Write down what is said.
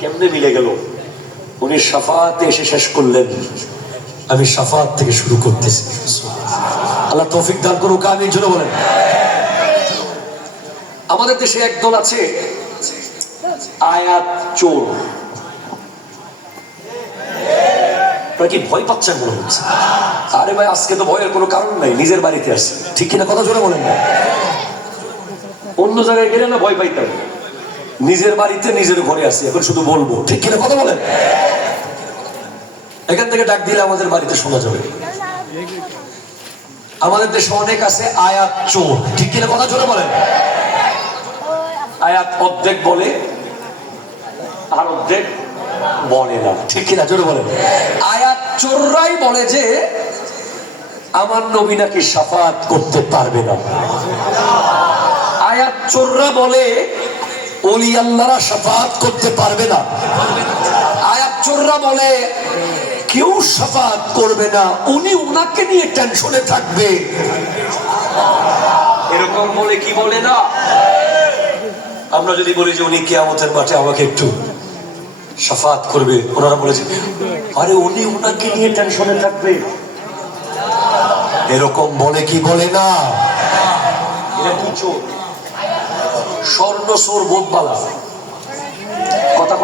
কেমনে মিলে গেল? উনি শাফাতে এসে শেষ করলেন, আমি শাফাত থেকে শুরু করতেছি। আল্লাহ তৌফিক দান করুক, আমিন জোরে বলেন। আমাদের দেশে একদল আছে আয়াত চোর। আপনারা কি ভয় পাচ্ছেন মনে হচ্ছে? আরে ভাই, আজকে তো ভয়ের কোনো কারণ নাই, নিজের বাড়িতে আসছে, ঠিক কিনা? কথা জোরে বলেন না। অন্য জায়গায় গেলে না ভয় পাইতাম, নিজের বাড়িতে নিজের ঘরে আসি, এখন শুধু বলবো, ঠিক কিনা? কথা বলেন। এখান থেকে ডাক দিলে আমাদের বাড়িতে শোনা যাবে। আমাদের দেশে অনেক আছে আয়াত চোর, ঠিক কিনা? কথা জোরে বলেন। আয়াত অর্ধেক বলে আর অর্ধেক বলে না, ঠিক কিনা? জোরে বলেন। আয়াত চোররাই বলে যে আমার নবী নাকি শাফাত করতে পারবে না। আয়াত চোররা বলে ওলি আল্লাহরা শাফাত করতে পারবে না। আয়াত চোররা বলে কেউ শাফাত করবে না, উনি উনাকে নিয়ে টেনশনে থাকবে। এরকম বলে কি বলে না? আমরা যদি বলি যে উনি কিয়ামতের মাঠে আমাকে একটু শাফাত করবে, ওনারা বলেছে আরে উনি উনাকে নিয়ে টেনশনে থাকবে। এরকম বলে কি বলে না? এটা কি চোর? স্বর্ণ চোর বোধবালা কথা।